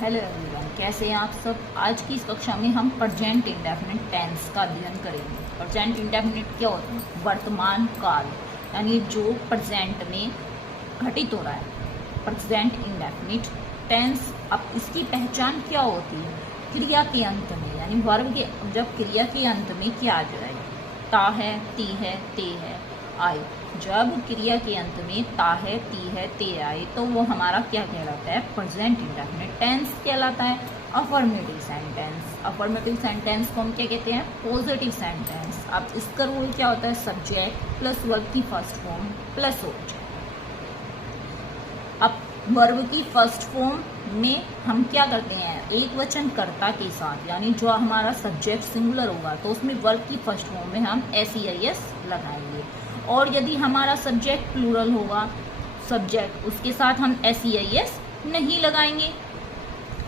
Hello everyone, कैसे हैं आप सब। आज की इस कक्षा में हम प्रेजेंट इंडेफिनिट टेंस का अध्ययन करेंगे। प्रेजेंट इंडेफिनिट क्या होता है? वर्तमान काल, यानी जो प्रेजेंट में घटित हो रहा है, प्रेजेंट इंडेफिनिट टेंस। अब इसकी पहचान क्या होती है? क्रिया के अंत में, यानी वर्ब के जब क्रिया के अंत में क्या आ जाए, ता है, ती है, ते है, आए। जब क्रिया के अंत में ता है, ती है, ते आए तो वो हमारा क्या कहलाता है? प्रेजेंट इंडेफिनिट टेंस कहलाता है। अफर्मेटिव सेंटेंस, अफर्मेटिव सेंटेंस को हम क्या कहते हैं? Positive sentence. अब इसका रूल क्या होता है? सब्जेक्ट प्लस वर्ब की फर्स्ट फॉर्म प्लस ऑब्जेक्ट। अब वर्ब की फर्स्ट फॉर्म में हम क्या करते हैं? एक वचन कर्ता के साथ, यानी जो हमारा सब्जेक्ट सिंगुलर होगा तो उसमें वर्ब की फर्स्ट फॉर्म में हम SEIS लगाएंगे। और यदि हमारा सब्जेक्ट प्लूरल होगा, सब्जेक्ट, उसके साथ हम SEIS नहीं लगाएंगे।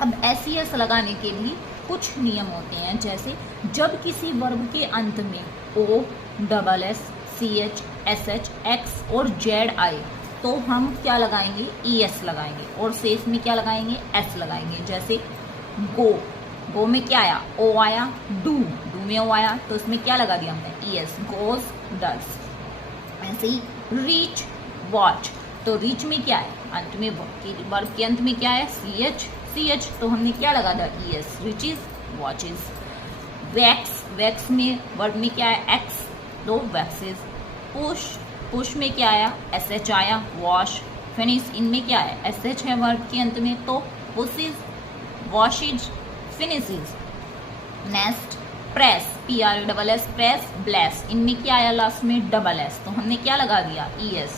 अब SES लगाने के लिए कुछ नियम होते हैं, जैसे जब किसी वर्ब के अंत में O, SS, CH, SH, X और Z आए तो हम क्या लगाएंगे? ES लगाएंगे। और शेष में क्या लगाएंगे? S लगाएंगे। जैसे गो, गो में क्या आया? O आया। डू, डू में O आया तो इसमें क्या लगा दिया हमने? ES, goes, does. ऐसे ही रीच, वॉच, तो रीच में क्या है? अंत में वर्ब के अंत में क्या है? CH, तो हमने क्या लगा दिया? ES, reaches, watches. Wax, wax में वर्ब में क्या है? X, तो वैक्सेज। पुश, पुश में क्या आया? SH आया। वॉश, फिनिश, इनमें क्या है? SH है वर्ब के अंत में तो pushes, washes, finishes. Nest, press, PRESS, press, bless, इनमें क्या आया? लास्ट में SS, तो हमने क्या लगा दिया? ES,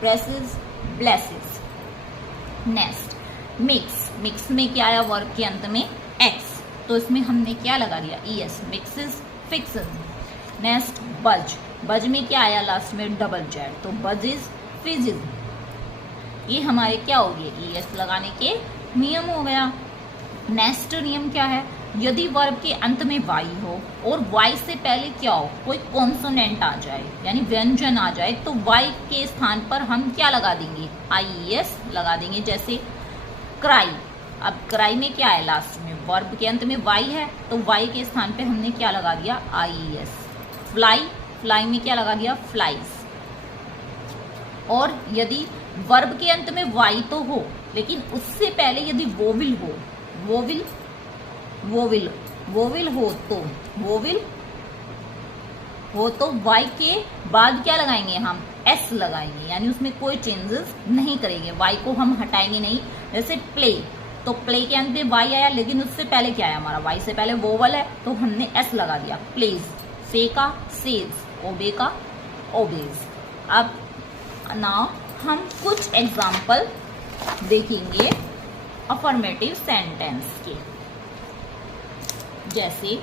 presses, blesses. Nest, mix, mix में क्या आया? वर्ब के अंत में X, तो इसमें हमने क्या लगा दिया? ES, mixes, fixes. नेस्ट, बज, बज में क्या आया? लास्ट में Z, तो बजेस, फिजेस। ये हमारे क्या हो गए? ES लगाने के नियम हो गया। नेक्स्ट नियम क्या है? यदि वर्ब के अंत में Y हो और Y से पहले क्या हो? कोई कॉन्सोनेंट आ जाए, यानी व्यंजन आ जाए, तो Y के स्थान पर हम क्या लगा देंगे? IES लगा देंगे। जैसे क्राई, अब क्राई में क्या है? लास्ट में वर्ब के अंत में Y है तो Y के स्थान पे हमने क्या लगा दिया? IES। फ्लाई, फ्लाई में क्या लगा दिया? फ्लाइज। और यदि वर्ब के अंत में Y तो हो, लेकिन उससे पहले यदि वोविल हो, वोविल, वोविल, वोविल हो तो, वोविल हो तो Y के बाद क्या लगाएंगे? हम S लगाएंगे, यानी उसमें कोई चेंजेस नहीं करेंगे, Y को हम हटाएंगे नहीं। जैसे प्ले, तो प्ले के अंत में Y आया, लेकिन उससे पहले क्या है? हमारा Y से पहले वोवल है तो हमने S लगा दिया। प्लेज, से का सेज, ओबे का ओबेज। अब नाउ हम कुछ एग्जाम्पल देखेंगे अफर्मेटिव सेंटेंस के। जैसे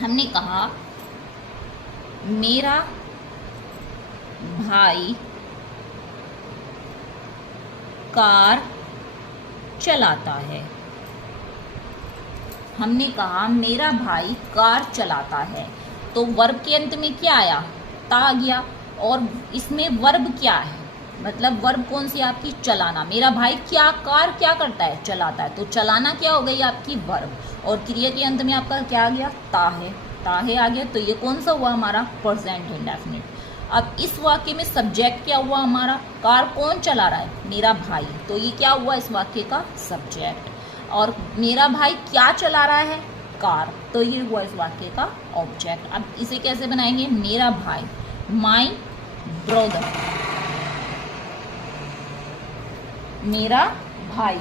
हमने कहा मेरा भाई कार चलाता है। हमने कहा मेरा भाई कार चलाता है, तो वर्ब के अंत में क्या आया? ता आ गया। और इसमें वर्ब क्या है? मतलब वर्ब कौन सी? आपकी चलाना। मेरा भाई क्या कार क्या करता है? चलाता है, तो चलाना क्या हो गई? आपकी वर्ब। और क्रिया के अंत में आपका क्या आ गया? ता है, ता है आ गया, तो ये कौन सा हुआ? हमारा प्रेजेंट इंडेफिनिट। अब इस वाक्य में सब्जेक्ट क्या हुआ हमारा? कार कौन चला रहा है? मेरा भाई, तो ये क्या हुआ इस वाक्य का? सब्जेक्ट। और मेरा भाई क्या चला रहा है? कार, तो ये हुआ इस वाक्य का ऑब्जेक्ट। अब इसे कैसे बनाएंगे? मेरा भाई, माई ब्रदर, मेरा भाई,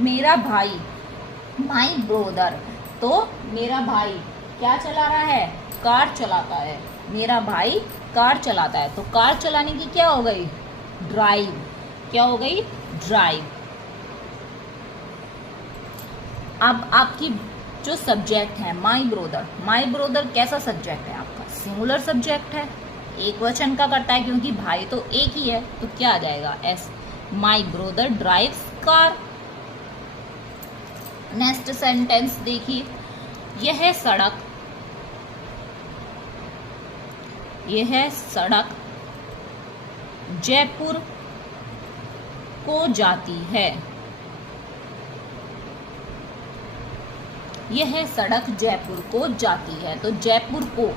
मेरा भाई, माई ब्रदर, तो मेरा भाई क्या चला रहा है? कार चलाता है। मेरा भाई कार चलाता है, तो कार चलाने की क्या हो गई? ड्राइव। क्या हो गई? ड्राइव। अब आपकी जो सब्जेक्ट है माई ब्रदर, माई ब्रदर कैसा सब्जेक्ट है आपका? सिंगुलर सब्जेक्ट है, एक वचन का करता है, क्योंकि भाई तो एक ही है, तो क्या आ जाएगा? S। My brother drives car. Next sentence देखिए, यह सड़क, यह सड़क जयपुर को जाती है। यह सड़क जयपुर को जाती है। तो जयपुर को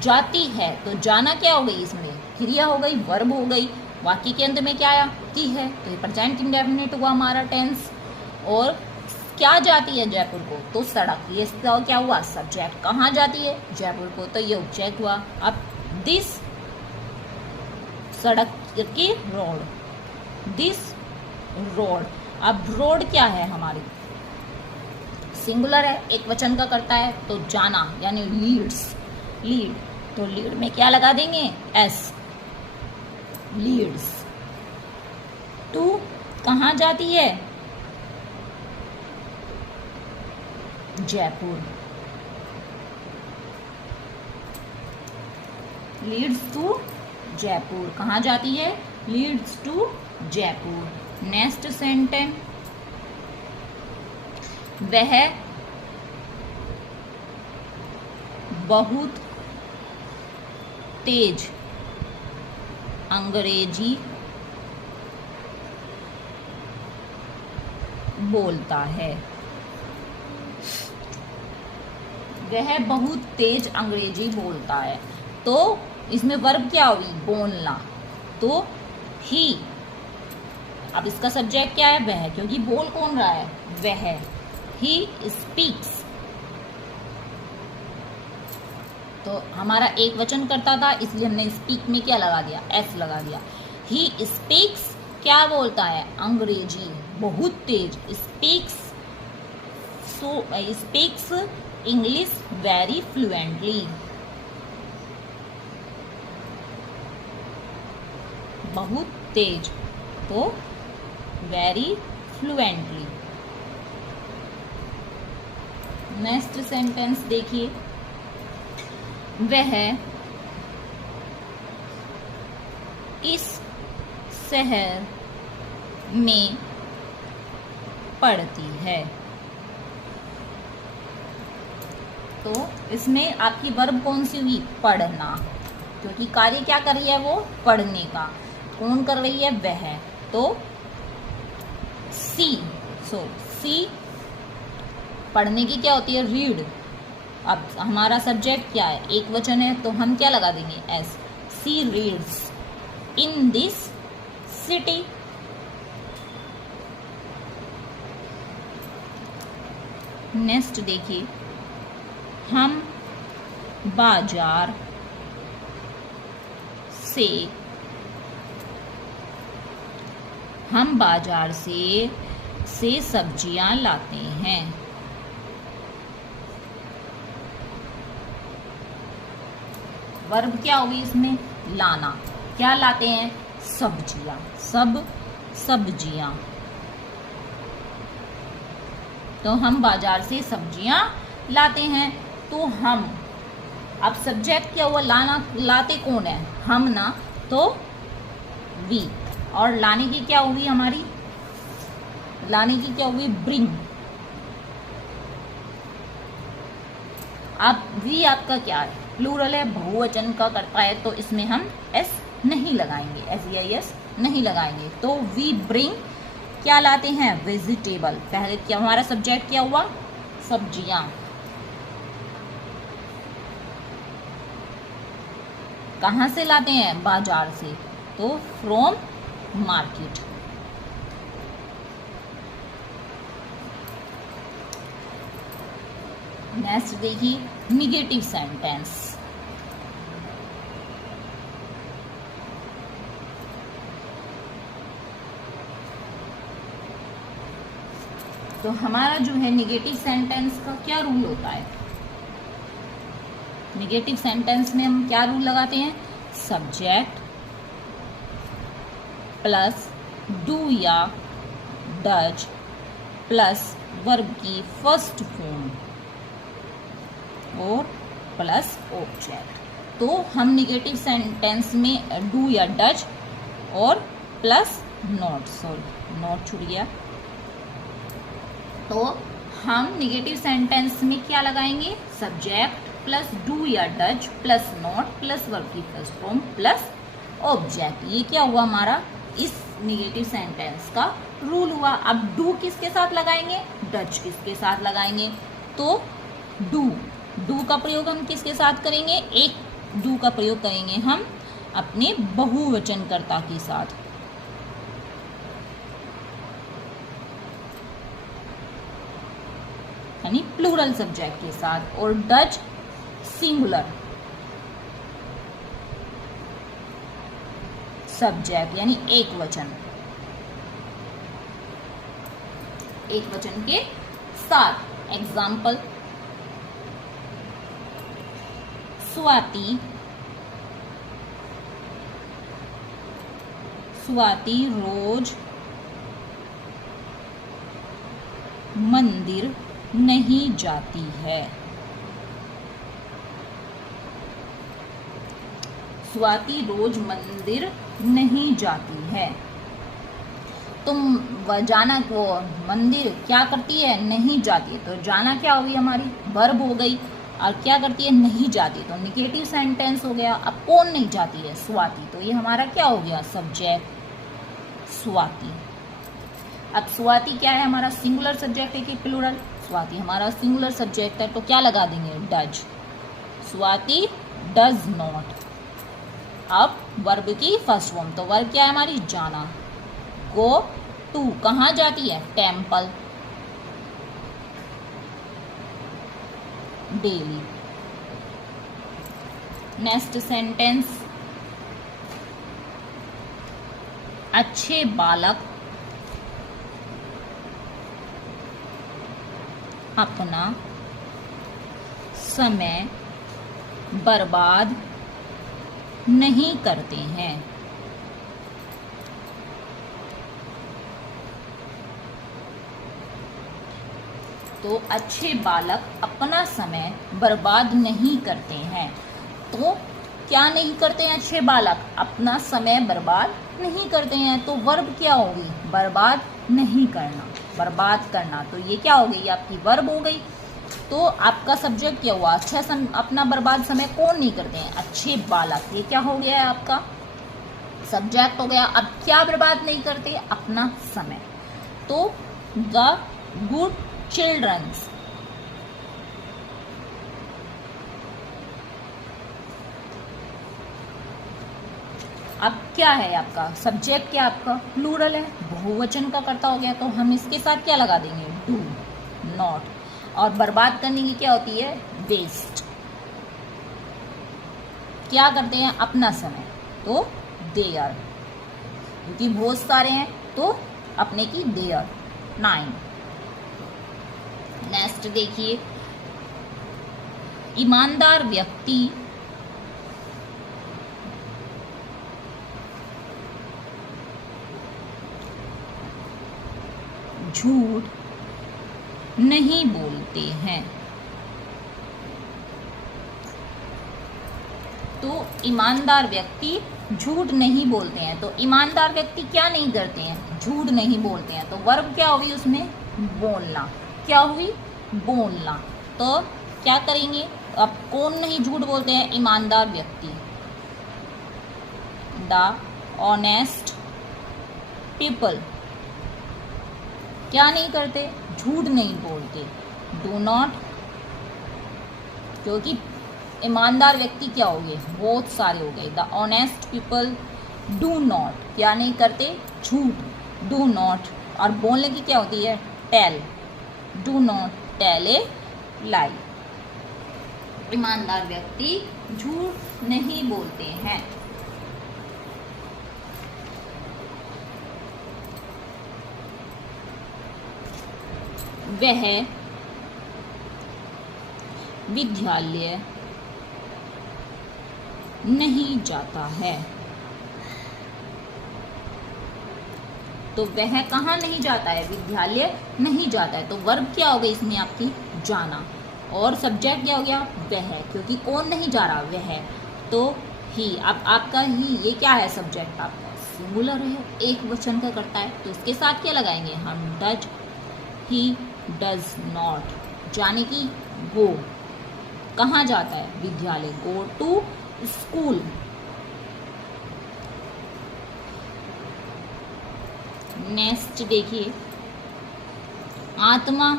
जाती है, तो जाना क्या हो गई, इसमें क्रिया हो गई, वर्ब हो गई। वाक्य के अंत में क्या आया, की है, तो ये प्रेजेंट इंडेफिनिट हुआ हमारा टेंस। और क्या जाती है जयपुर को, तो सड़क, ये क्या हुआ, सब्जेक्ट। कहाँ जाती है, जयपुर को, तो ये ऑब्जेक्ट हुआ। अब दिस सड़क की रोड, दिस रोड। अब रोड क्या है हमारी, सिंगुलर है, एक वचन का करता है, तो जाना यानी लीड्स, लीड, तो लीड में क्या लगा देंगे, एस, लीड्स। टू कहाँ जाती है, जयपुर, लीड्स टू जयपुर। कहाँ जाती है, leads to Jaipur. Next sentence, वह बहुत तेज अंग्रेजी बोलता है। वह बहुत तेज अंग्रेजी बोलता है, तो इसमें वर्ब क्या होगी, बोलना, तो ही। अब इसका सब्जेक्ट क्या है, वह, क्योंकि बोल कौन रहा है, वह, ही स्पीक्स। तो हमारा एक वचन करता था, इसलिए हमने स्पीक में क्या लगा दिया, एस लगा दिया। ही स्पीक्स क्या बोलता है, अंग्रेजी, बहुत तेज, speaks speaks English very fluently, बहुत तेज, तो वेरी फ्लुएंटली। नेक्स्ट सेंटेंस देखिए, वह इस शहर में पढ़ती है। तो इसमें आपकी वर्ब कौन सी हुई, पढ़ना, क्योंकि कार्य क्या कर रही है, वो पढ़ने का। कौन कर रही है, वह, तो सी, सी पढ़ने की क्या होती है, रीड। अब हमारा सब्जेक्ट क्या है, एक वचन है, तो हम क्या लगा देंगे, S, she reads in this city. Next देखिए, हम बाजार से सब्जियां लाते हैं। वर्ब क्या होगी इसमें, लाना, क्या लाते हैं, सब्जियां, सब्जियां। तो हम बाजार से सब्जियां लाते हैं, तो हम, अब सब्जेक्ट क्या हुआ, लाना, लाते कौन है, हम ना, तो वी। और लाने की क्या हुई हमारी, लाने की क्या हुई, ब्रिंग। अब वी आपका क्या है, प्लूरल है, बहुवचन का करता है, तो इसमें हम एस नहीं लगाएंगे, SEIS नहीं लगाएंगे। तो वी ब्रिंग क्या लाते हैं, वेजिटेबल। पहले क्या हमारा सब्जेक्ट क्या हुआ, सब्जियां। कहाँ से लाते हैं, बाजार से, तो फ्रॉम मार्केट। नेक्स्ट देखिए, निगेटिव सेंटेंस। तो हमारा जो है निगेटिव सेंटेंस का क्या रूल होता है, निगेटिव सेंटेंस में हम क्या रूल लगाते हैं, सब्जेक्ट प्लस डू या डज प्लस वर्ब की फर्स्ट फॉर्म और प्लस ऑब्जेक्ट। तो हम निगेटिव सेंटेंस में डू या डज और प्लस नॉट, सॉरी नॉट छूट गया, तो हम निगेटिव सेंटेंस में क्या लगाएंगे, सब्जेक्ट प्लस डू या does plus not plus verb की फर्स्ट फॉर्म प्लस ऑब्जेक्ट। ये क्या हुआ हमारा, इस नेगेटिव सेंटेंस का रूल हुआ। अब डू किसके साथ लगाएंगे, डज किसके साथ लगाएंगे, तो डू का प्रयोग हम किसके साथ करेंगे, एक डू का प्रयोग करेंगे हम अपने बहुवचनकर्ता के साथ। यानी प्लूरल सब्जेक्ट के साथ, और डज सिंगुलर सब्जेक्ट यानी एक वचन के साथ। एग्जाम्पल, स्वाति रोज मंदिर नहीं जाती है। स्वाति रोज मंदिर नहीं जाती है। तुम जाना को मंदिर क्या करती है, नहीं जाती, तो जाना क्या हुई हमारी वर्ब हो गई, और क्या करती है, नहीं जाती, तो नेगेटिव सेंटेंस हो गया। अब कौन नहीं जाती है, स्वाति, तो ये हमारा क्या हो गया, सब्जेक्ट स्वाति। अब स्वाति क्या है, हमारा सिंगुलर सब्जेक्ट है कि प्लूरल, स्वाति हमारा सिंगुलर सब्जेक्ट है, तो क्या लगा देंगे, डज। Swati does not. अब वर्ब की फर्स्ट फॉर्म, तो वर्ब क्या है हमारी, जाना। गो टू, कहाँ जाती है, टेम्पल, डेली। नेक्स्ट सेंटेंस, अच्छे बालक अपना समय बर्बाद नहीं करते हैं। तो अच्छे बालक अपना समय बर्बाद नहीं करते हैं। तो क्या नहीं करते हैं अच्छे बालक, अपना समय बर्बाद नहीं करते हैं, तो वर्ब क्या होगी, बर्बाद नहीं करना, बर्बाद करना, तो ये क्या हो गई, आपकी वर्ब हो गई। तो आपका सब्जेक्ट क्या हुआ, अपना बर्बाद समय कौन नहीं करते हैं, अच्छे बालक, ये क्या हो गया है आपका सब्जेक्ट हो गया। अब क्या बर्बाद नहीं करते, अपना समय, तो द गुड चिल्ड्रंस अब क्या है आपका सब्जेक्ट, क्या आपका प्लूरल है, बहुवचन का कर्ता हो गया, तो हम इसके साथ क्या लगा देंगे, डू नॉट। और बर्बाद करने की क्या होती है, वेस्ट। क्या करते हैं, अपना समय, तो देयर, क्योंकि बहुत सारे हैं तो अपने की देयर। 9 नेक्स्ट देखिए, ईमानदार व्यक्ति झूठ नहीं बोलते हैं। तो ईमानदार व्यक्ति झूठ नहीं बोलते हैं, तो ईमानदार व्यक्ति क्या नहीं करते हैं, झूठ नहीं बोलते हैं, तो वर्ब क्या हुई उसमें, बोलना, क्या हुई, बोलना। तो क्या करेंगे, अब कौन नहीं झूठ बोलते हैं, ईमानदार व्यक्ति, द ऑनेस्ट पीपल क्या नहीं करते, झूठ नहीं बोलते, डू नॉट, क्योंकि ईमानदार व्यक्ति क्या हो गए, बहुत सारे हो गए। The honest people do not, क्या नहीं करते, झूठ, डू नॉट, और बोलने की क्या होती है, tell, do not tell a lie. ईमानदार व्यक्ति झूठ नहीं बोलते हैं। वह विद्यालय नहीं जाता है। तो वह कहाँ नहीं जाता है, विद्यालय नहीं जाता है, तो वर्ब क्या हो गई इसमें आपकी, जाना, और सब्जेक्ट क्या हो गया, वह, क्योंकि कौन नहीं जा रहा, वह, तो ही। अब आपका ही ये क्या है, सब्जेक्ट आपका सिंगुलर है, एक वचन का करता है, तो इसके साथ क्या लगाएंगे हम, डज। ही डज नॉट, जाने की गो, कहाँ जाता है, विद्यालय, गो टू स्कूल। नेक्स्ट देखिए, आत्मा,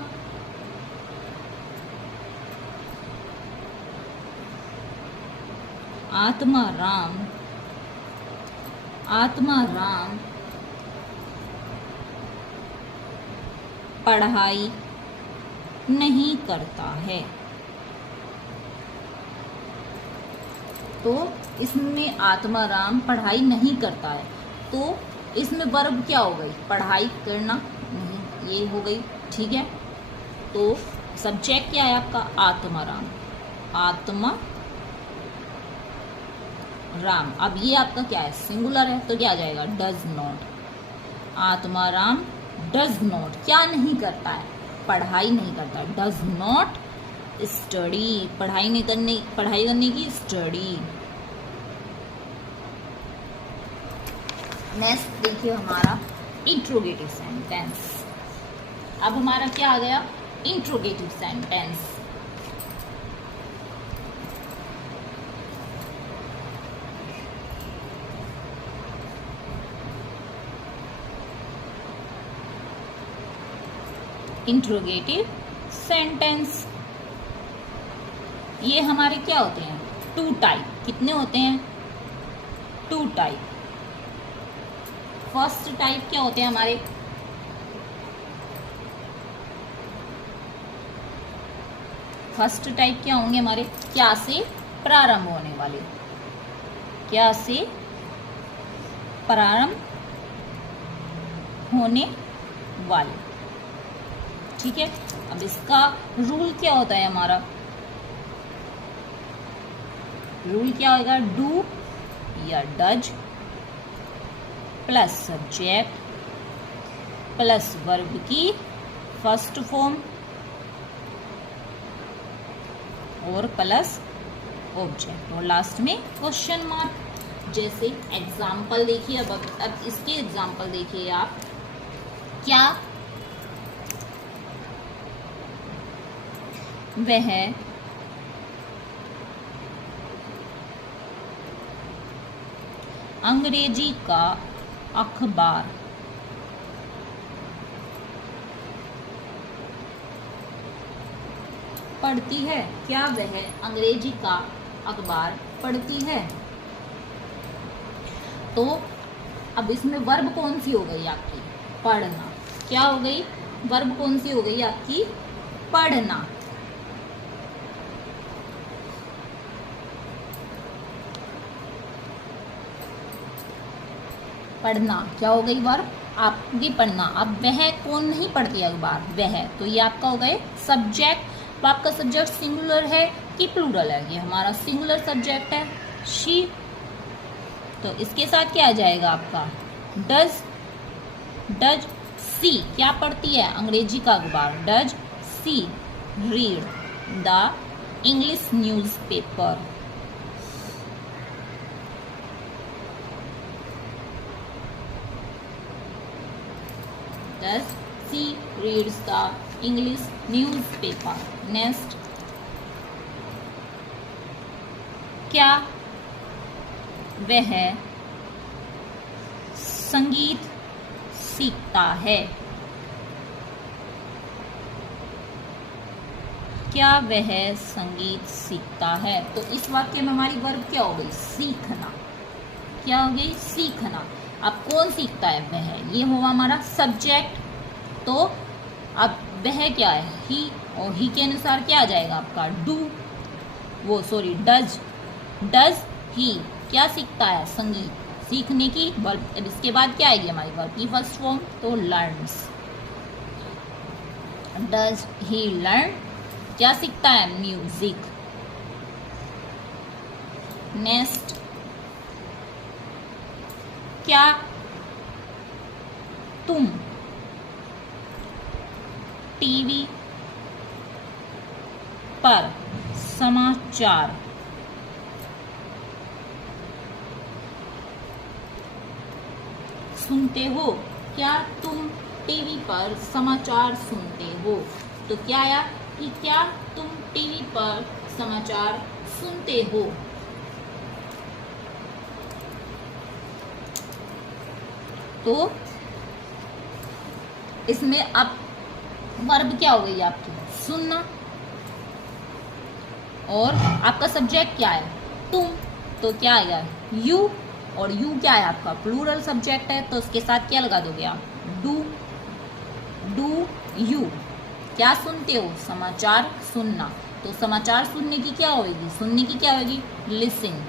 आत्मा राम, आत्मा राम पढ़ाई नहीं करता है। तो इसमें आत्माराम पढ़ाई नहीं करता है, तो इसमें वर्ब क्या हो गई, पढ़ाई करना नहीं, ये हो गई, ठीक है। तो सब्जेक्ट क्या है आपका, आत्माराम, आत्मा राम। अब ये आपका क्या है, सिंगुलर है, तो क्या आ जाएगा, does not. Atmaram does not क्या नहीं करता है, पढ़ाई नहीं करता, डज नॉट स्टडी, पढ़ाई करने की स्टडी। नेक्स्ट देखिए हमारा इंट्रोगेटिव सेंटेंस। अब हमारा क्या आ गया, इंट्रोगेटिव सेंटेंस। इंट्रोगेटिव सेंटेंस ये हमारे क्या होते हैं, टू टाइप। कितने होते हैं, टू टाइप। फर्स्ट टाइप क्या होते हैं हमारे, फर्स्ट टाइप क्या होंगे हमारे, क्या से प्रारंभ होने वाले, क्या से प्रारंभ होने वाले, ठीक है। अब इसका रूल क्या होता है हमारा, रूल क्या होगा, डू या does plus subject plus verb की फर्स्ट फॉर्म और प्लस ऑब्जेक्ट और लास्ट में क्वेश्चन मार्क। जैसे एग्जाम्पल देखिए, अब इसके एग्जाम्पल देखिए आप, क्या वह अंग्रेजी का अखबार पढ़ती है, क्या वह अंग्रेजी का अखबार पढ़ती है। तो अब इसमें वर्ब कौन सी हो गई आपकी, पढ़ना। क्या हो गई, वर्ब कौन सी हो गई आपकी, पढ़ना। पढ़ना क्या हो गई, वर्ब आपकी पढ़ना। अब वह कौन नहीं पढ़ती अखबार, वह, तो ये आपका हो गए सब्जेक्ट। तो आपका सब्जेक्ट सिंगुलर है कि प्लूरल है, ये हमारा सिंगुलर सब्जेक्ट है, शी। तो इसके साथ क्या आ जाएगा आपका, डज, डज सी क्या पढ़ती है, अंग्रेजी का अखबार, does she read the English newspaper. Does she reads the English newspaper? Next, क्या वह संगीत सीखता है, क्या वह संगीत सीखता है। तो इस वाक्य में हमारी वर्ब क्या हो गई, सीखना। क्या हो गई, सीखना। अब कौन सीखता है, वह, ये हुआ हमारा सब्जेक्ट। तो अब वह क्या है, ही, और ही के अनुसार क्या आ जाएगा आपका, डू, वो सॉरी डज, डज ही क्या सीखता है, संगीत, सीखने की वर्ब। अब इसके बाद क्या आएगी हमारी वर्ब की फर्स्ट फॉर्म, तो लर्न्स, डज ही लर्न क्या सीखता है, म्यूजिक। नेक्स्ट, क्या तुम टीवी पर समाचार सुनते हो, क्या तुम टीवी पर समाचार सुनते हो। तो क्या आया कि क्या तुम टीवी पर समाचार सुनते हो। तो इसमें अब वर्ब क्या हो गई आपकी, सुनना, और आपका सब्जेक्ट क्या है, तुम, तो क्या आएगा, यू, और यू क्या है आपका प्लूरल सब्जेक्ट है, तो उसके साथ क्या लगा दोगे आप, डू यू क्या सुनते हो, समाचार सुनना, तो समाचार सुनने की क्या होगी, सुनने की क्या होगी, लिसन,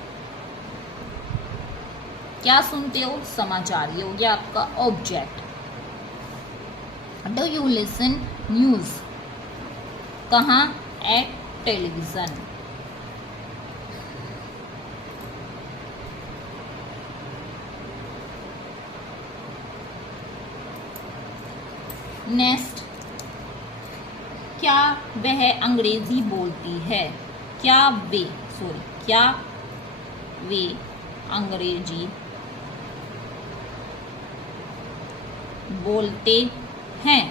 क्या सुनते हो, समाचार, ये हो गया आपका object. Do you listen news, कहाँ, एट टेलीविजन। नेक्स्ट, क्या वह अंग्रेजी बोलती है, क्या वे अंग्रेजी बोलते हैं,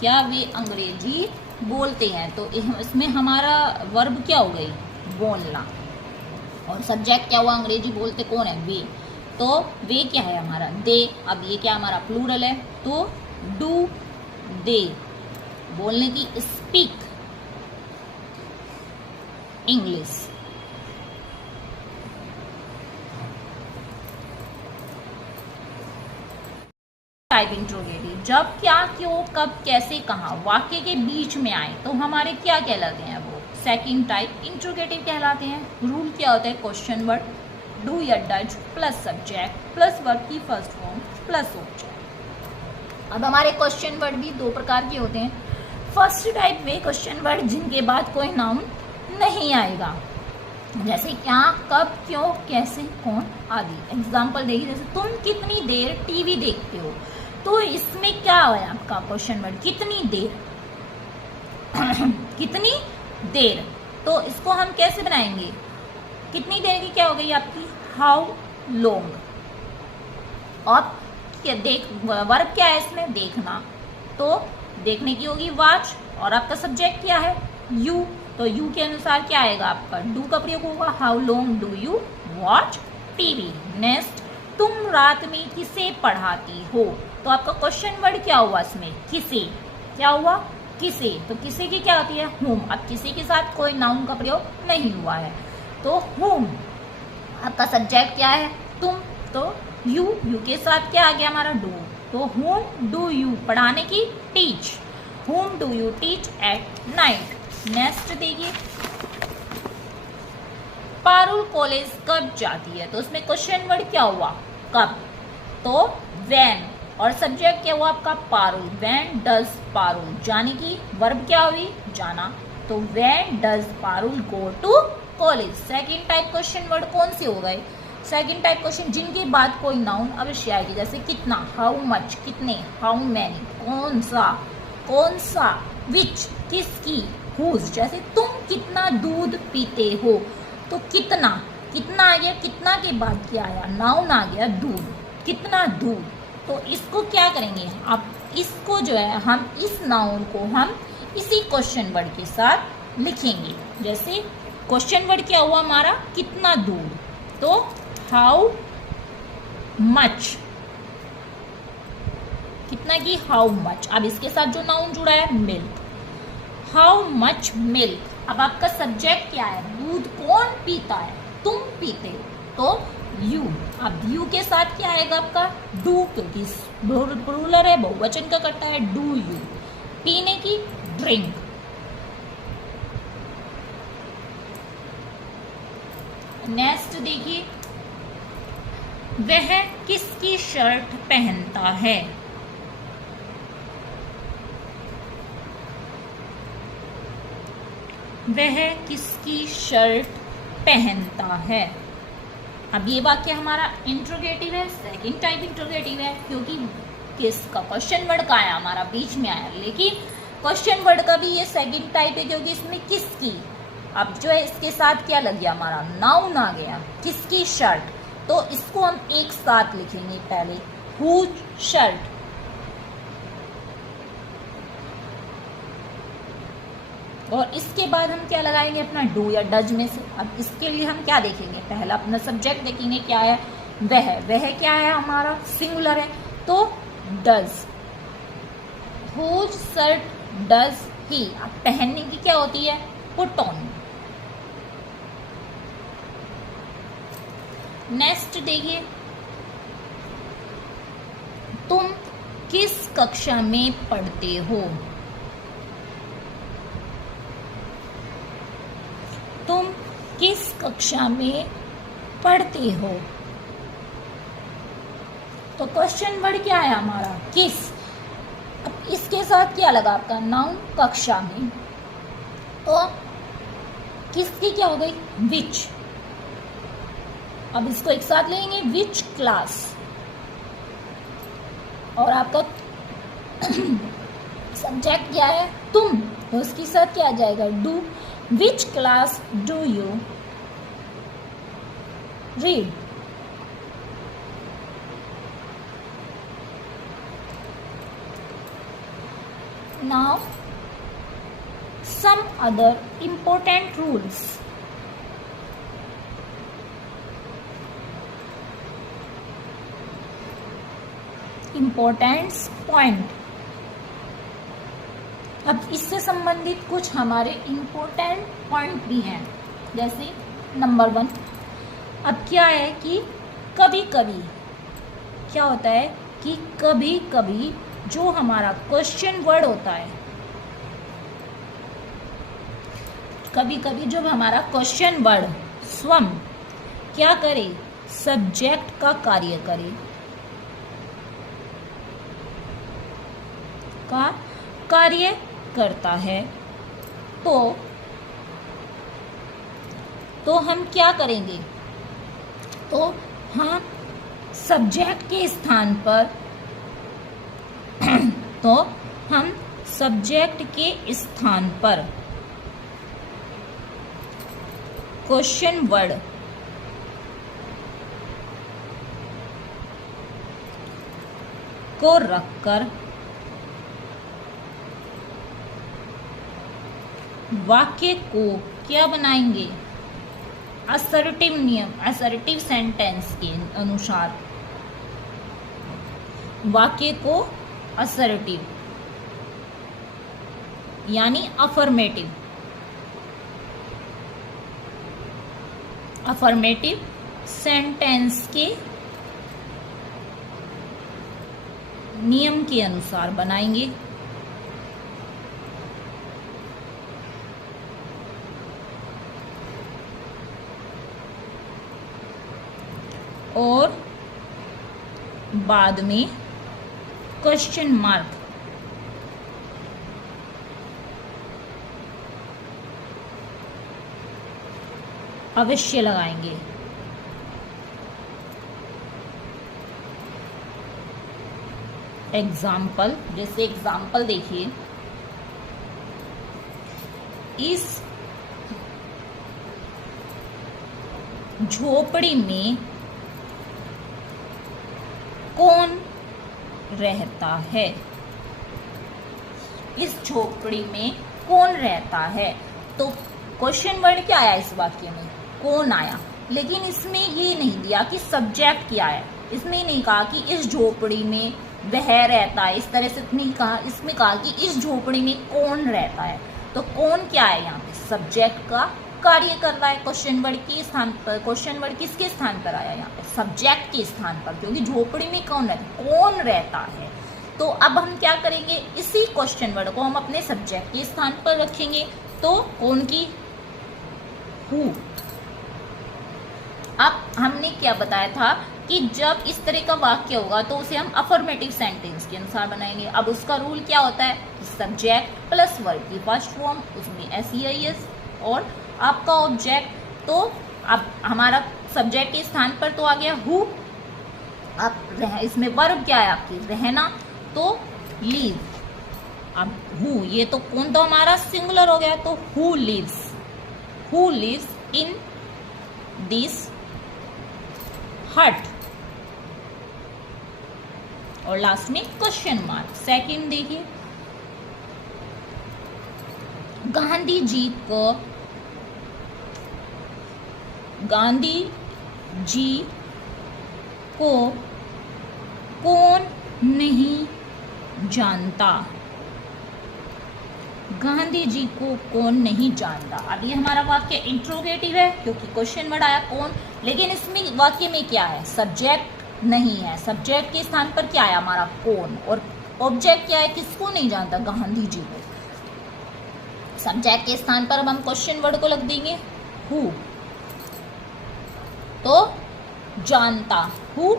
क्या वे अंग्रेजी बोलते हैं, तो इसमें हमारा वर्ब क्या हो गई, बोलना, और सब्जेक्ट क्या हुआ, अंग्रेजी बोलते कौन है, वे, तो वे क्या है हमारा, दे, अब ये क्या हमारा प्लूरल है, तो डू दे, बोलने की स्पीक इंग्लिश। टाइप इंट्रोगेटिव, जब, क्या, क्यों, कब, कैसे, कहाँ वाक्य के बीच में आए तो हमारे क्या कहलाते हैं, वो सेकंड टाइप इंट्रोगेटिव कहलाते हैं। रूल क्या होता है, क्वेश्चन वर्ड, डू या does plus subject plus verb की फर्स्ट फॉर्म प्लस ऑब्जेक्ट। अब हमारे क्वेश्चन वर्ड भी दो प्रकार के होते हैं। फर्स्ट टाइप वे क्वेश्चन वर्ड जिनके बाद कोई नाउन नहीं आएगा, जैसे क्या, कब, क्यों, कैसे, कौन आदि। एग्जाम्पल देखिए, जैसे तुम कितनी देर टीवी देखते हो, तो इसमें क्या है आपका क्वेश्चन वर्ड, कितनी देर कितनी देर, तो इसको हम कैसे बनाएंगे, कितनी देर की क्या हो गई आपकी, हाउ लॉन्ग। और वर्ब क्या है इसमें, देखना, तो देखने की होगी वॉच, और आपका सब्जेक्ट क्या है, यू, तो यू के अनुसार क्या आएगा आपका, डू का प्रयोग होगा, how long do you watch TV. Next, तुम रात में किसे पढ़ाती हो, तो आपका क्वेश्चन वर्ड क्या हुआ इसमें, किसे, क्या हुआ, किसे, तो किसे की क्या होती है, whom। अब किसी के साथ कोई नाउन का प्रयोग नहीं हुआ है, तो whom। आपका सब्जेक्ट क्या है, तुम, तो यू के साथ क्या आ गया हमारा, डू, तो whom do you पढ़ाने की, teach, whom do you teach at night। Next देखिए, पारुल कॉलेज कब जाती है, तो उसमें क्वेश्चन वर्ड क्या हुआ, कब, तो व्हेन, और सब्जेक्ट क्या हुआ आपका, पारुल, व्हेन डज पारुल, जाने की वर्ब क्या हुई, जाना, तो when does Parul go to college. Second type question word कौन से हो गए, सेकेंड टाइप क्वेश्चन जिनके बाद कोई नाउन अवश्य आएगी, जैसे कितना, हाउ मच, कितने, हाउ मैनी, कौन सा, विच, किसकी, हुज। जैसे तुम कितना दूध पीते हो, तो कितना आ गया, कितना के बाद क्या आया, नाउन आ गया दूध, कितना दूध, तो इसको क्या करेंगे, आप इसको जो है हम इस नाउन को हम इसी क्वेश्चन वर्ड के साथ लिखेंगे। जैसे क्वेश्चन वर्ड क्या हुआ हमारा, कितना दूध, तो हाउ मच, कितना की हाउ मच। अब इसके साथ जो नाउन जुड़ा है, मिल्क, हाउ मच मिल्क। अब आपका सब्जेक्ट क्या है, दूध कौन पीता है, तुम पीते हो, तो यू। अब यू के साथ क्या आएगा आपका, डू, क्योंकि प्लूरल है, बहुवचन का करता है, डू यू, पीने की, ड्रिंक। नेक्स्ट देखिए, वह किसकी शर्ट पहनता है, वह किसकी शर्ट पहनता है। अब ये वाक्य हमारा इंट्रोगेटिव है, सेकंड टाइप इंट्रोगेटिव है, क्योंकि किसका क्वेश्चन वर्ड का आया हमारा बीच में आया, लेकिन क्वेश्चन वर्ड का भी ये सेकंड टाइप है क्योंकि इसमें किसकी, अब जो है इसके साथ क्या लग गया हमारा, नाउन आ गया, किसकी शर्ट, तो इसको हम एक साथ लिखेंगे पहले, हुज शर्ट, और इसके बाद हम क्या लगाएंगे अपना डू या डज में से। अब इसके लिए हम क्या देखेंगे, पहला अपना सब्जेक्ट देखेंगे क्या है, वह क्या है हमारा, सिंगुलर है, तो does, whose shirt does he, अब पहनने की क्या होती है, पुट ऑन। नेक्स्ट देखिए, तुम किस कक्षा में पढ़ते हो, तुम किस कक्षा में पढ़ते हो। तो क्वेश्चन वर्ड क्या है हमारा, किस। अब इसके साथ क्या लगा आपका, नाउन, कक्षा में। तो किसकी क्या हो गई, विच। अब इसको एक साथ लेंगे, विच क्लास। और आपका सब्जेक्ट क्या है, तुम, तो उसके साथ क्या आ जाएगा, do. Which class do you read. Now some other important rules. Importance point. अब इससे संबंधित कुछ हमारे इम्पोर्टेंट पॉइंट भी हैं, जैसे नंबर 1, अब क्या है कि कभी कभी क्या होता है कि कभी कभी जो हमारा क्वेश्चन वर्ड होता है, कभी कभी जब हमारा क्वेश्चन वर्ड स्वम क्या करे, सब्जेक्ट का कार्य करे, का कार्य करता है, तो हम क्या करेंगे, तो हम सब्जेक्ट के स्थान पर तो हम सब्जेक्ट के स्थान पर क्वेश्चन वर्ड को रखकर वाक्य को क्या बनाएंगे, असर्टिव नियम, असर्टिव सेंटेंस के अनुसार वाक्य को असर्टिव यानी अफर्मेटिव, अफर्मेटिव सेंटेंस के नियम के अनुसार बनाएंगे। और बाद में क्वेश्चन मार्क अवश्य लगाएंगे। एग्जाम्पल, जैसे एग्जाम्पल देखिए, इस झोपड़ी में कौन रहता है, इस झोपड़ी में कौन रहता है। तो क्वेश्चन वर्ड क्या आया इस वाक्य में, कौन आया, लेकिन इसमें ये नहीं दिया कि सब्जेक्ट क्या है, इसमें नहीं कहा कि इस झोपड़ी में वह रहता है, इस तरह से नहीं कहा, इसमें कहा कि इस झोपड़ी में कौन रहता है। तो कौन क्या है यहाँ पे, सब्जेक्ट का कार्य कर रहा है क्वेश्चन वर्ड के स्थान पर। क्वेश्चन वर्ड किसके स्थान पर आया यहाँ पे, सब्जेक्ट के स्थान पर, क्योंकि झोपड़ी में कौन रहता है। तो अब हम क्या करेंगे, इसी क्वेश्चन वर्ड को हम अपने सब्जेक्ट के स्थान पर रखेंगे। तो कौन की, हु। अब हमने क्या बताया था कि जब इस तरह का वाक्य होगा तो उसे हम अफर्मेटिव सेंटेंस के अनुसार बनाएंगे। अब उसका रूल क्या होता है, सब्जेक्ट प्लस वर्ब की फर्स्ट फॉर्म, उसमें एस और आपका ऑब्जेक्ट। तो अब हमारा सब्जेक्ट के स्थान पर तो आ गया हु। अब इसमें वर्ब क्या है आपकी, रहना, तो लीव। अब हु, ये तो कौन तो हमारा सिंगुलर हो गया, तो हु लिव्स इन दिस हट। और लास्ट में क्वेश्चन मार्क। सेकंड देखिए, गांधी जी को कौन नहीं जानता, गांधी जी को कौन नहीं जानता। अब ये हमारा वाक्य इंट्रोगेटिव है क्योंकि क्वेश्चन वर्ड आया कौन, लेकिन इसमें वाक्य में क्या है, सब्जेक्ट नहीं है, सब्जेक्ट के स्थान पर क्या है हमारा कौन, और ऑब्जेक्ट क्या है, किसको नहीं जानता, गांधी जी को। सब्जेक्ट के स्थान पर अब हम क्वेश्चन वर्ड को लग देंगे हु, तो जानता, हु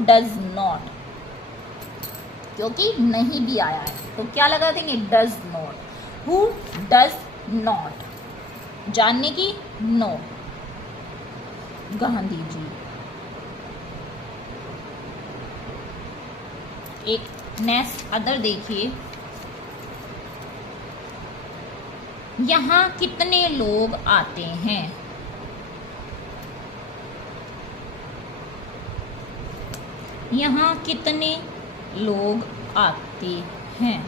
डज नॉट, क्योंकि नहीं भी आया है तो क्या लगा देंगे, does not, who does not, जानने की, नो, गांधी जी। एक नेक्स्ट अदर देखिए, यहाँ कितने लोग आते हैं, यहाँ कितने लोग आते हैं।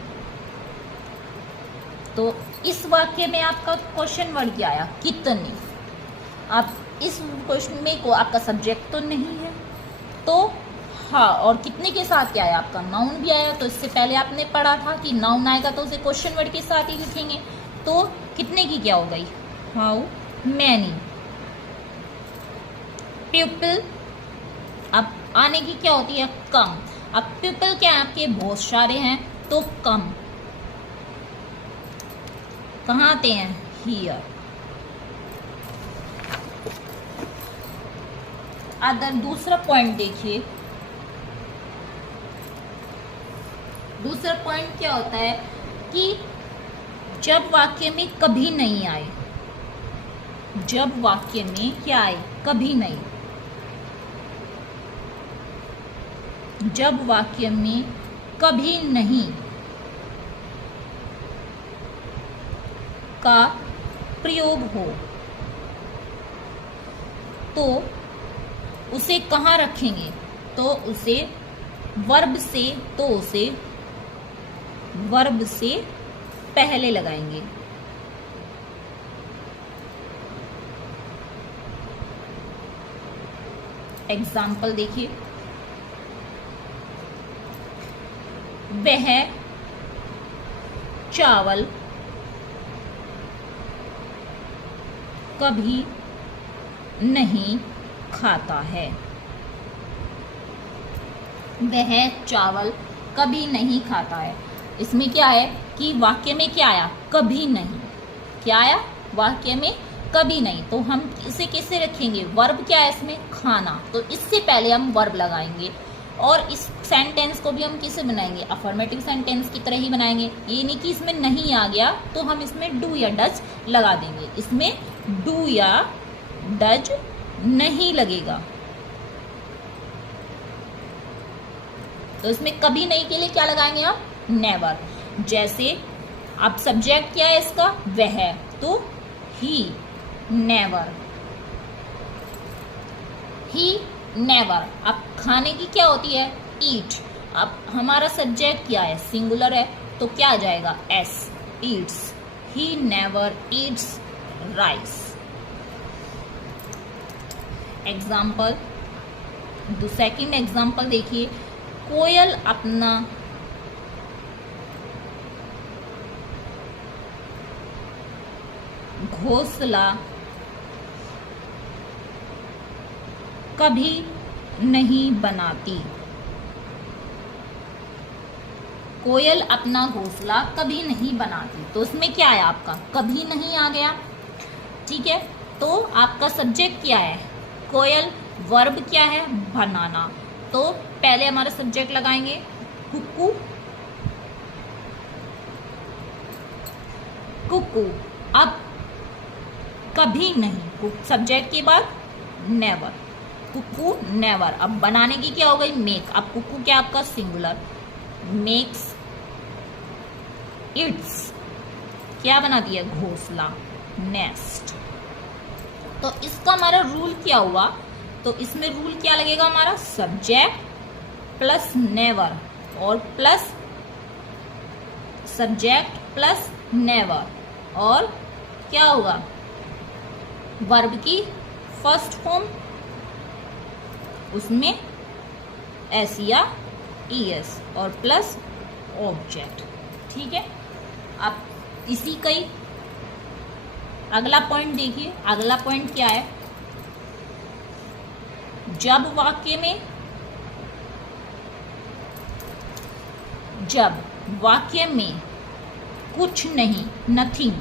तो इस वाक्य में आपका क्वेश्चन वर्ड क्या आया, कितने। अब इस क्वेश्चन में को आपका सब्जेक्ट तो नहीं है, तो हाँ, और कितने के साथ क्या आया, आपका नाउन भी आया। तो इससे पहले आपने पढ़ा था कि नाउन आएगा तो उसे क्वेश्चन वर्ड के साथ ही लिखेंगे। तो कितने की क्या हो गई, हाउ मैनी पीपल। अब आने की क्या होती है, कम। अब पीपल क्या है आपके, बहुत सारे हैं, तो कम। कहाँ आते हैं, हियर। अदर दूसरा पॉइंट देखिए, दूसरा पॉइंट क्या होता है कि जब वाक्य में कभी नहीं आए, जब वाक्य में क्या आए, कभी नहीं, जब वाक्य में कभी नहीं का प्रयोग हो तो उसे कहाँ रखेंगे, तो उसे वर्ब से पहले लगाएंगे। एग्जाम्पल देखिए, वह चावल कभी नहीं खाता है, वह चावल कभी नहीं खाता है। इसमें क्या है कि वाक्य में क्या आया, कभी नहीं, क्या आया, वाक्य में कभी नहीं। तो हम इसे कैसे रखेंगे, वर्ब क्या है इसमें, खाना, तो इससे पहले हम वर्ब लगाएंगे। और इस सेंटेंस को भी हम किसे बनाएंगे, अफर्मेटिव सेंटेंस की तरह ही बनाएंगे। ये नहीं कि इसमें नहीं आ गया तो हम इसमें डू या डज लगा देंगे, इसमें डू या डज नहीं लगेगा। तो इसमें कभी नहीं के लिए क्या लगाएंगे आप, नेवर। जैसे अब सब्जेक्ट क्या है इसका, वह, तो ही नेवर, ही नेवर। अब खाने की क्या होती है, ईट। अब हमारा सब्जेक्ट क्या है, सिंगुलर है, तो क्या आ जाएगा, S, Yeats, he never Yeats rice. Example, second example देखिए, कोयल अपना घोंसला कभी नहीं बनाती, कोयल अपना घोंसला कभी नहीं बनाती। तो इसमें क्या है आपका, कभी नहीं आ गया, ठीक है। तो आपका सब्जेक्ट क्या है, कोयल, वर्ब क्या है, बनाना। तो पहले हमारा सब्जेक्ट लगाएंगे कुकू, कुकू। अब कभी नहीं, सब्जेक्ट के बाद नेवर, कुकू नेवर। अब बनाने की क्या हो गई, मेक। अब कुकू क्या आपका सिंगुलर, मेक्स इट्स, क्या बना दिया, घोंसला, नेस्ट। तो इसका हमारा रूल क्या हुआ, तो इसमें रूल क्या लगेगा हमारा, सब्जेक्ट प्लस नेवर और प्लस सब्जेक्ट प्लस नेवर, और क्या होगा, वर्ब की फर्स्ट फॉर्म, उसमें एस या ईएस, और प्लस ऑब्जेक्ट। ठीक है, अब इसी का ही अगला पॉइंट देखिए। अगला पॉइंट क्या है? जब वाक्य में कुछ नहीं, नथिंग,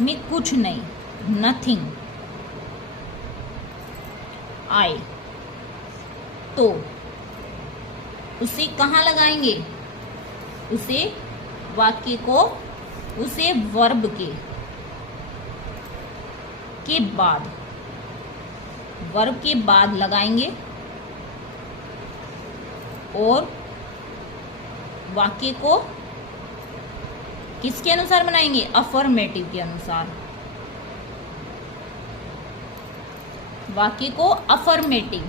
में कुछ नहीं, नथिंग आए तो उसे कहाँ लगाएंगे? उसे वाक्य को उसे वर्ब के बाद, वर्ब के बाद लगाएंगे और वाक्य को किसके अनुसार बनाएंगे? अफर्मेटिव के अनुसार। वाक्य को अफर्मेटिव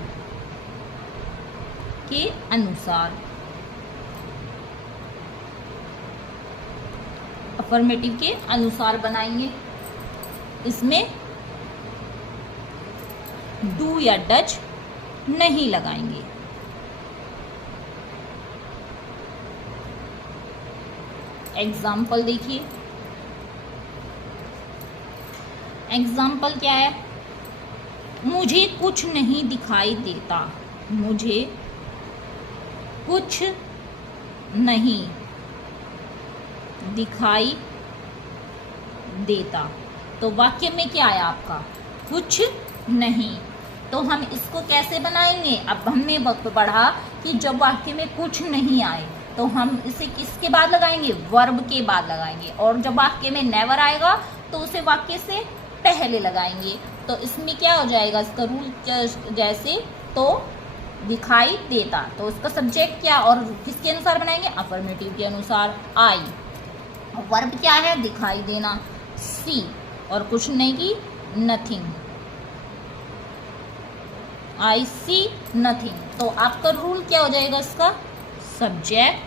के अनुसार, अफर्मेटिव के अनुसार बनाएंगे। इसमें डू या डज नहीं लगाएंगे। एग्जाम्पल देखिए। एग्जाम्पल क्या है? मुझे कुछ नहीं दिखाई देता। मुझे कुछ नहीं दिखाई देता। तो वाक्य में क्या आया आपका? कुछ नहीं। तो हम इसको कैसे बनाएंगे? अब हमने वक्त पढ़ा कि जब वाक्य में कुछ नहीं आए तो हम इसे किसके बाद लगाएंगे? वर्ब के बाद लगाएंगे। और जब वाक्य में नेवर आएगा तो उसे वाक्य से पहले लगाएंगे। तो इसमें क्या हो जाएगा? इसका रूल जैसे तो दिखाई देता, तो उसका सब्जेक्ट क्या और किसके अनुसार बनाएंगे? अफर्मेटिव के अनुसार। आई, वर्ब क्या है? दिखाई देना। सी, और कुछ नहीं की नथिंग। आई सी नथिंग। तो आपका रूल क्या हो जाएगा? इसका सब्जेक्ट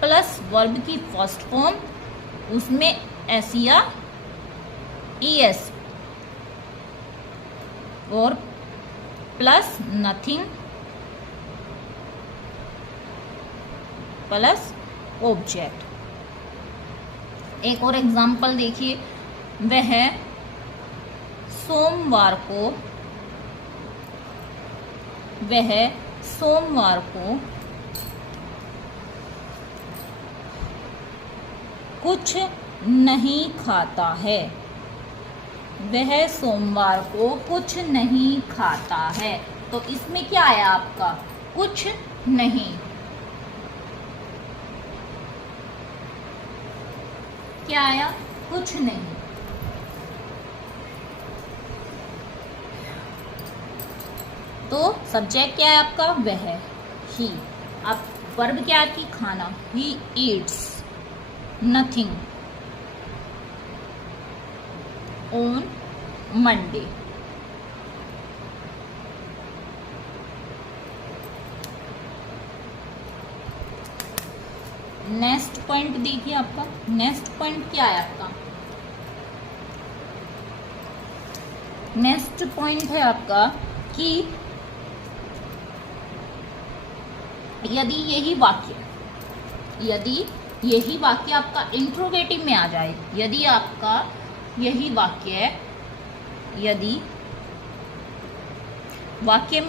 प्लस वर्ब की फर्स्ट फॉर्म, उसमें एस या ईएस, और प्लस नथिंग प्लस ऑब्जेक्ट। एक और एग्जाम्पल देखिए। वह सोमवार को कुछ नहीं खाता है। वह सोमवार को कुछ नहीं खाता है। तो इसमें क्या आया आपका? कुछ नहीं। क्या आया? कुछ नहीं। तो सब्जेक्ट क्या है आपका? वह, ही। अब वर्ब क्या है? खाना। He eats nothing on Monday. Next point देखिए आपका। नेक्स्ट पॉइंट क्या है आपका? नेक्स्ट पॉइंट है आपका कि यदि यही वाक्य आपका इंट्रोगेटिव में आ जाए, यदि आपका यही वाक्य है, यदि वाक्य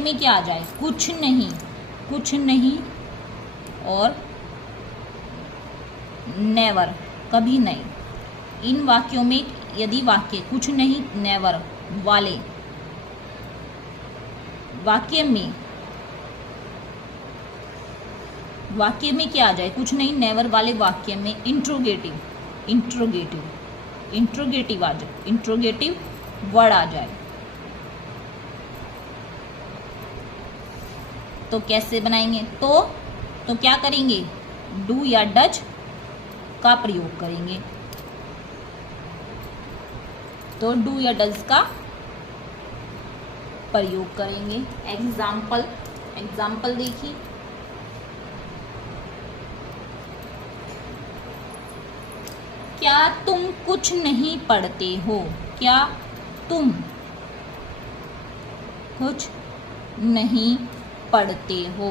में क्या आ जाए? कुछ नहीं और नेवर, कभी नहीं। इन वाक्यों में यदि वाक्य कुछ नहीं नेवर वाले वाक्य में क्या आ जाए? कुछ नहीं नेवर वाले वाक्य में इंट्रोगेटिव आ जाए, इंट्रोगेटिव वर्ड आ जाए। तो कैसे बनाएंगे? तो क्या करेंगे? डू या डज का प्रयोग करेंगे। तो डू या डज का प्रयोग करेंगे। एग्जाम्पल देखिए। क्या तुम कुछ नहीं पढ़ते हो? क्या तुम कुछ नहीं पढ़ते हो।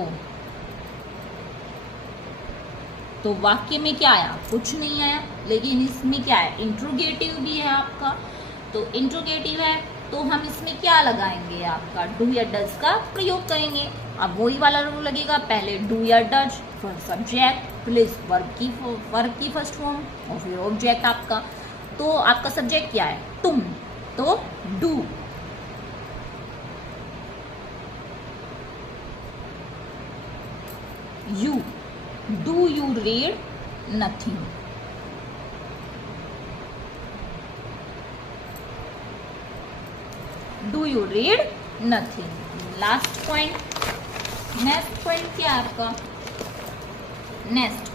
तो वाक्य में क्या आया, कुछ नहीं आया, लेकिन इसमें क्या है, इंट्रोगेटिव भी है आपका। तो इंट्रोगेटिव है तो हम इसमें क्या लगाएंगे, आपका डू या डज का प्रयोग करेंगे। अब वही वाला रूल लगेगा, पहले डू या डज, फिर सब्जेक्ट, प्लस वर्ब की फर्स्ट फॉर्म और फिर ऑब्जेक्ट आपका। तो आपका सब्जेक्ट क्या है, तुम, तो do. You, do you read nothing. Do you read nothing. Last point, next point क्या है आपका, नेक्स्ट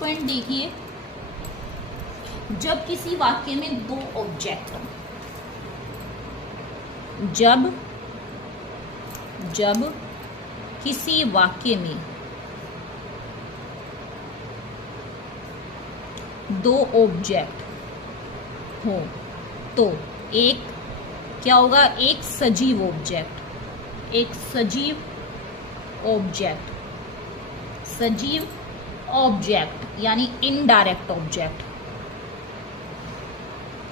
पॉइंट देखिए, जब किसी वाक्य में दो ऑब्जेक्ट हो, जब किसी वाक्य में दो ऑब्जेक्ट हो तो एक क्या होगा, एक सजीव ऑब्जेक्ट यानी इनडायरेक्ट ऑब्जेक्ट।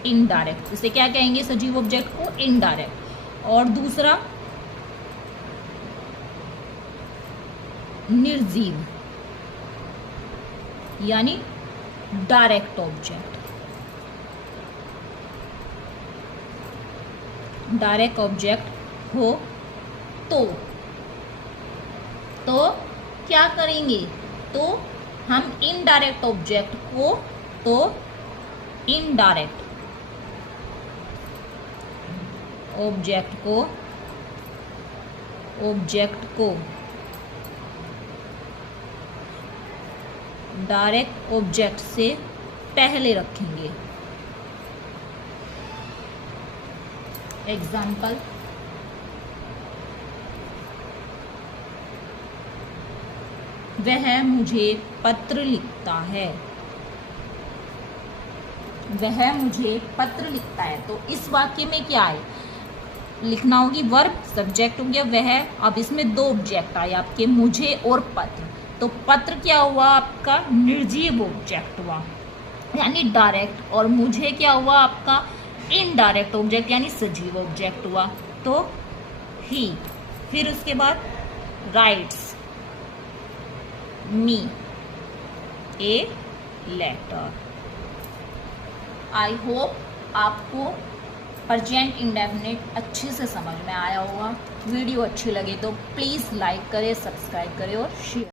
इनडायरेक्ट इसे क्या कहेंगे, सजीव ऑब्जेक्ट को इनडायरेक्ट। और दूसरा निर्जीव यानी डायरेक्ट ऑब्जेक्ट। डायरेक्ट ऑब्जेक्ट हो तो क्या करेंगे, तो हम इनडायरेक्ट ऑब्जेक्ट को, तो इनडायरेक्ट ऑब्जेक्ट को डायरेक्ट ऑब्जेक्ट से पहले रखेंगे। एग्जाम्पल, वह मुझे पत्र लिखता है। वह मुझे पत्र लिखता है, तो इस वाक्य में क्या है, लिखना होगी वर्ब, सब्जेक्ट हो गया वह। अब इसमें दो ऑब्जेक्ट आए आपके, मुझे और पत्र। तो पत्र क्या हुआ आपका, निर्जीव ऑब्जेक्ट हुआ यानी डायरेक्ट, और मुझे क्या हुआ आपका, इनडायरेक्ट ऑब्जेक्ट यानी सजीव ऑब्जेक्ट हुआ। तो ही, फिर उसके बाद writes me a letter. I hope आपको प्रेजेंट इंडेफिनिट अच्छे से समझ में आया होगा। वीडियो अच्छी लगे तो प्लीज़ लाइक करें, सब्सक्राइब करें और शेयर।